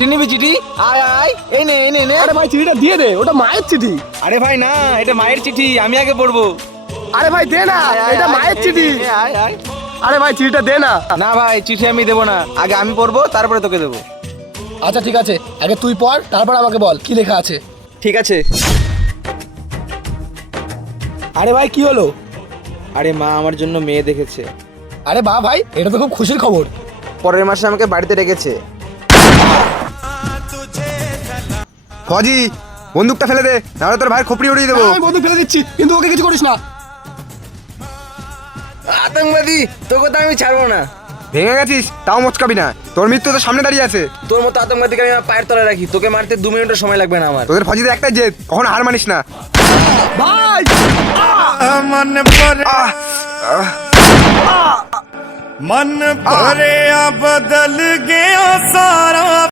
নিবি চিঠি? আয় আয়, এই নে এই নে নে। আরে ভাই চিঠিটা দিয়ে দে, ওটা মায়ের চিঠি। আরে ভাই না, এটা মায়ের চিঠি, আমি আগে পড়বো। আরে ভাই দে না, আয়, আয়, এটা আয়, মায়ের এই চিঠি। নে, নে, আয় আয়। আরে ভাই চিঠিটা দে না। না ভাই, চিঠি আমি দেবো না, আগে আমি পড়বো তারপরে তোকে দেবো। আচ্ছা ঠিক আছে, আগে তুই পড়, তারপর আমাকে বল কি লেখা আছে। ঠিক আছে। আরে ভাই কি হলো? আরে মা আমার জন্য মেয়ে দেখেছে। আরে বাহ ভাই, এটা তো খুব খুশির খবর। পরের মাসে আমাকে বাড়িতে রেখেছে। ফজি, বন্দুকটা ফেলে দে, নাহলে তোর ভাইয়ের খোপড়ি উড়িয়ে দেবো। আমি বন্দুক ফেলে দিচ্ছি, কিন্তু ওকে কিছু করিস না। আতঙ্কবাদী, তোকে তো আমি ছাড়বো না। ভেঙে গেছিস তাও মচকাবি না, তোর মৃত্যু তো সামনে দাঁড়িয়ে আছে। তোর মতো আতঙ্কবাদীকে আমি আমার পায়ের তলায় রাখি, তোকে মারতে 2 মিনিটের সময় লাগবে না আমার। তোদের ফজিতে একটাই জেদ, কখনো হার মানিস না। ভাই मन भरे बदल गया सारा।